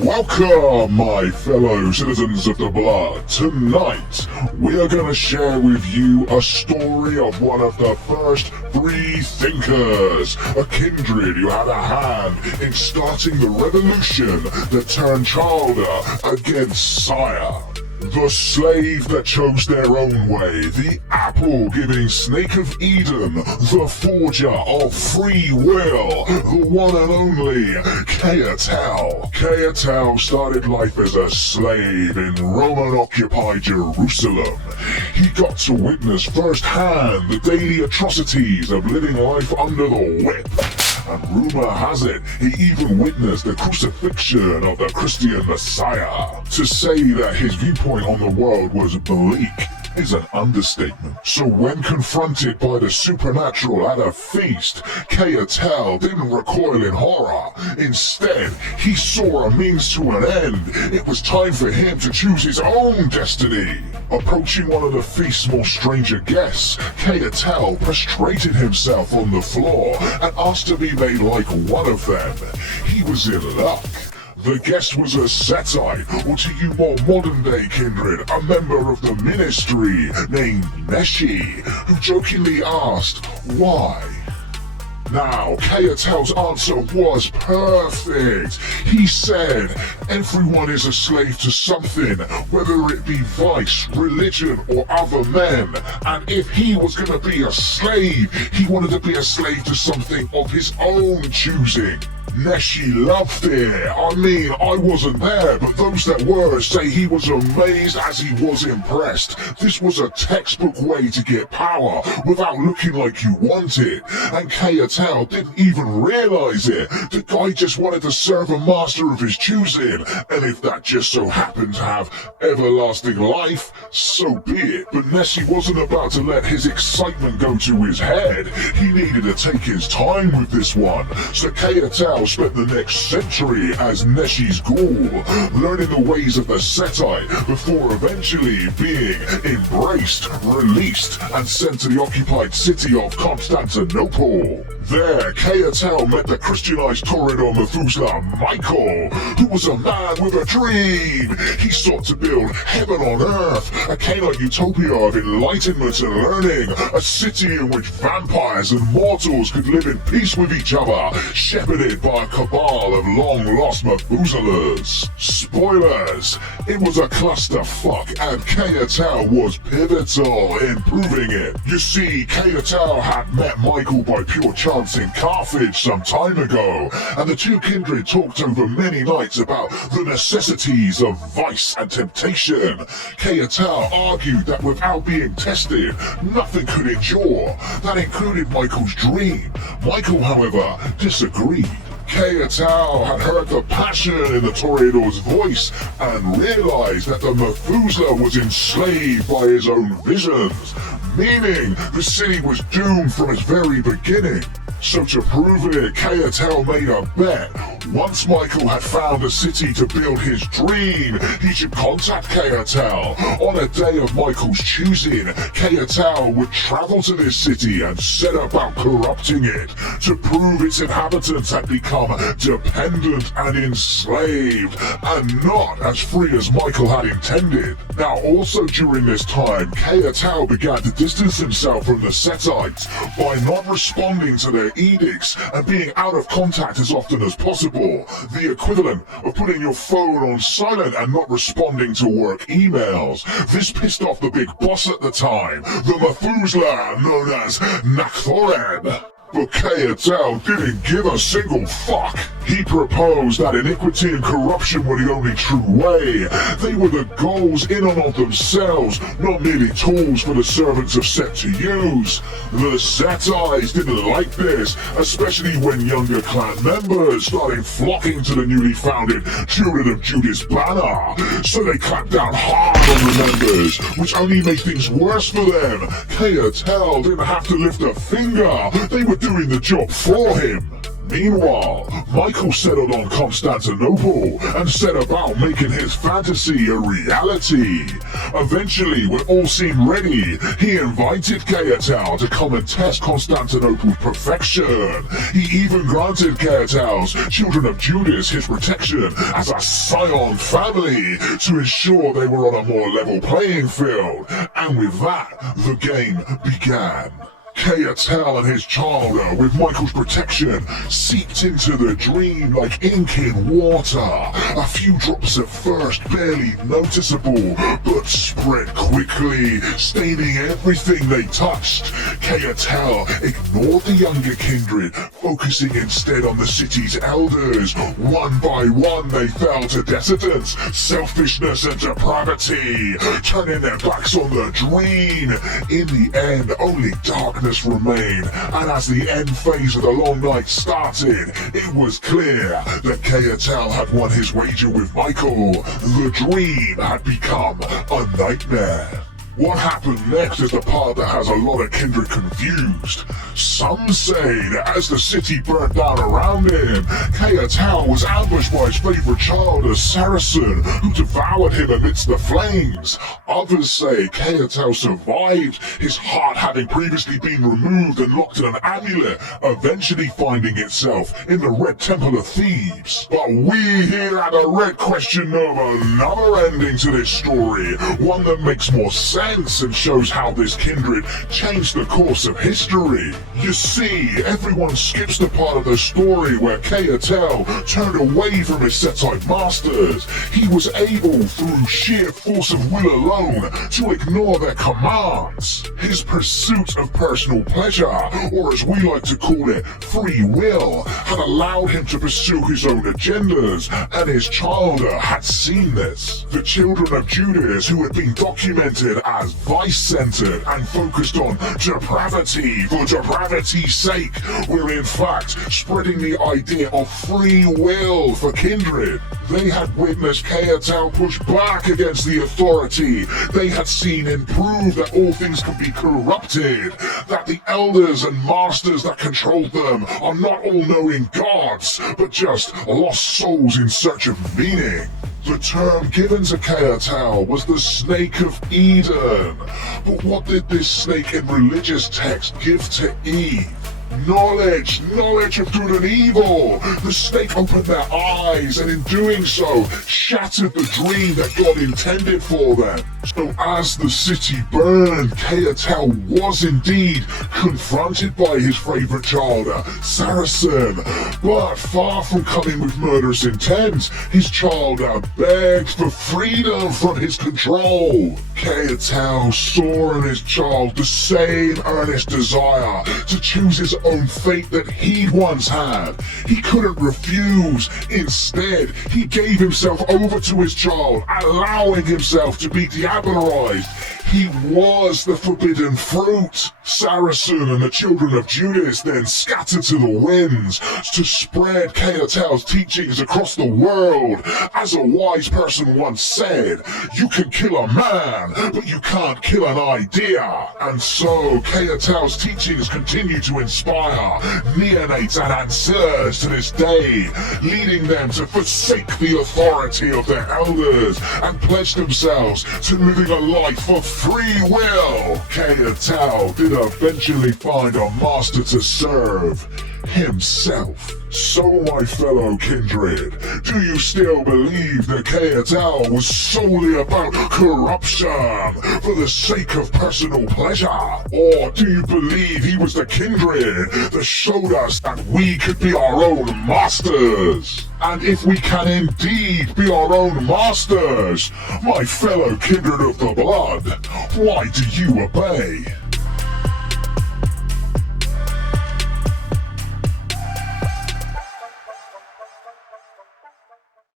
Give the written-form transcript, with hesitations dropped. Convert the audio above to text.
Welcome, my fellow citizens of the blood. Tonight, we are going to share with you a story of one of the first free thinkers, a kindred who had a hand in starting the revolution that turned Childer against Sire. The slave that chose their own way, the apple-giving snake of Eden, the forger of free will, the one and only Khay'tall. Khay'tall started life as a slave in Roman-occupied Jerusalem. He got to witness firsthand the daily atrocities of living life under the whip. And rumor has it, he even witnessed the crucifixion of the Christian Messiah. To say that his viewpoint on the world was bleak is an understatement. So when confronted by the supernatural at a feast, Khay'tall didn't recoil in horror. Instead, he saw a means to an end. It was time for him to choose his own destiny. Approaching one of the feast's more stranger guests, Khay'tall prostrated himself on the floor and asked to be made like one of them. He was in luck. The guest was a Setite, or to you more modern-day kindred, a member of the ministry named Neshi, who jokingly asked, why? Now, Khay'tall's answer was perfect. He said, everyone is a slave to something, whether it be vice, religion, or other men. And if he was gonna be a slave, he wanted to be a slave to something of his own choosing. Neshi loved it. I mean, I wasn't there, but those that were say he was amazed as he was impressed. This was a textbook way to get power without looking like you want it. And Khay'tall didn't even realize it. The guy just wanted to serve a master of his choosing. And if that just so happened to have everlasting life, so be it. But Neshi wasn't about to let his excitement go to his head. He needed to take his time with this one. So Khay'tall spent the next century as Neshi's ghoul, learning the ways of the Setite before eventually being embraced, released, and sent to the occupied city of Constantinople. There, Khay'tall met the Christianized Toreador Methuselah, Michael, who was a man with a dream. He sought to build heaven on earth, a Canaanite utopia of enlightenment and learning, a city in which vampires and mortals could live in peace with each other, shepherded by a cabal of long-lost Methuselahs. Spoilers! It was a clusterfuck, and Khay'tall was pivotal in proving it. You see, Khay'tall had met Michael by pure chance in Carthage some time ago, and the two kindred talked over many nights about the necessities of vice and temptation. Khay'tall argued that without being tested, nothing could endure. That included Michael's dream. Michael, however, disagreed. Khay'tall had heard the passion in the Toreador's voice and realized that the Methuselah was enslaved by his own visions, meaning the city was doomed from its very beginning. So to prove it, Khay'tall made a bet. Once Michael had found a city to build his dream, he should contact Khay'tall. On a day of Michael's choosing, Khay'tall would travel to this city and set about corrupting it, to prove its inhabitants had become dependent and enslaved, and not as free as Michael had intended. Now also during this time, Khay'tall began to distance himself from the Setites by not responding to their edicts and being out of contact as often as possible, the equivalent of putting your phone on silent and not responding to work emails. This pissed off the big boss at the time, the Methuselah known as Nakthoreb. But Khay'tall didn't give a single fuck. He proposed that iniquity and corruption were the only true way. They were the goals in and of themselves, not merely tools for the servants of Set to use. The Setites didn't like this, especially when younger clan members started flocking to the newly founded Children of Judas banner. So they clamped down hard on the members, which only made things worse for them. Khay'tall didn't have to lift a finger. They were doing the job for him. Meanwhile, Michael settled on Constantinople and set about making his fantasy a reality. Eventually, when all seemed ready, he invited Khay'tall to come and test Constantinople's perfection. He even granted Khay'tall's children of Judas his protection as a scion family to ensure they were on a more level playing field. And with that, the game began. Khay'tall and his charmer, with Michael's protection, seeped into the dream like ink in water. A few drops at first, barely noticeable, but spread quickly, staining everything they touched. Khay'tall ignored the younger kindred, focusing instead on the city's elders. One by one they fell to decadence, selfishness and depravity, turning their backs on the dream. In the end, only darkness remained, and as the end phase of the long night started, it was clear that Khay'tall had won his wager with Michael. The dream had become a nightmare. What happened next is the part that has a lot of kindred confused. Some say that as the city burnt down around him, Khay'tall was ambushed by his favorite child, a Saracen, who devoured him amidst the flames. Others say Khay'tall survived, his heart having previously been removed and locked in an amulet, eventually finding itself in the Red Temple of Thebes. But we here at the Red question of another ending to this story, one that makes more sense and shows how this kindred changed the course of history. You see, everyone skips the part of the story where Khay'tall turned away from his Setite masters. He was able, through sheer force of will alone, to ignore their commands. His pursuit of personal pleasure, or as we like to call it, free will, had allowed him to pursue his own agendas, and his charmer had seen this. The children of Judas, who had been documented as vice-centered and focused on depravity for depravity's sake, were in fact spreading the idea of free will for kindred. They had witnessed Khay'tall push back against the authority. They had seen him prove that all things can be corrupted, that the elders and masters that controlled them are not all-knowing gods, but just lost souls in search of meaning. The term given to Khay'tall was the Snake of Eden. But what did this snake in religious text give to Eve? Knowledge of good and evil. The snake opened their eyes, and in doing so, shattered the dream that God intended for them. So as the city burned, Khay'tall was indeed confronted by his favorite child, Saracen. But far from coming with murderous intent, his child begged for freedom from his control. Khay'tall saw in his child the same earnest desire to choose his own fate that he once had. He couldn't refuse. Instead, he gave himself over to his child, allowing himself to be diabolized. He was the forbidden fruit. Saracen and the children of Judas then scattered to the winds to spread Khay'tall's teachings across the world. As a wise person once said, you can kill a man, but you can't kill an idea. And so Khay'tall's teachings continue to inspire neonates and ancestors to this day, leading them to forsake the authority of their elders and pledge themselves to living a life of free will. Khay'tall did eventually find a master to serve, himself. So my fellow kindred, do you still believe that Khay'tall was solely about corruption for the sake of personal pleasure? Or do you believe he was the kindred that showed us that we could be our own masters? And if we can indeed be our own masters, my fellow kindred of the blood, why do you obey?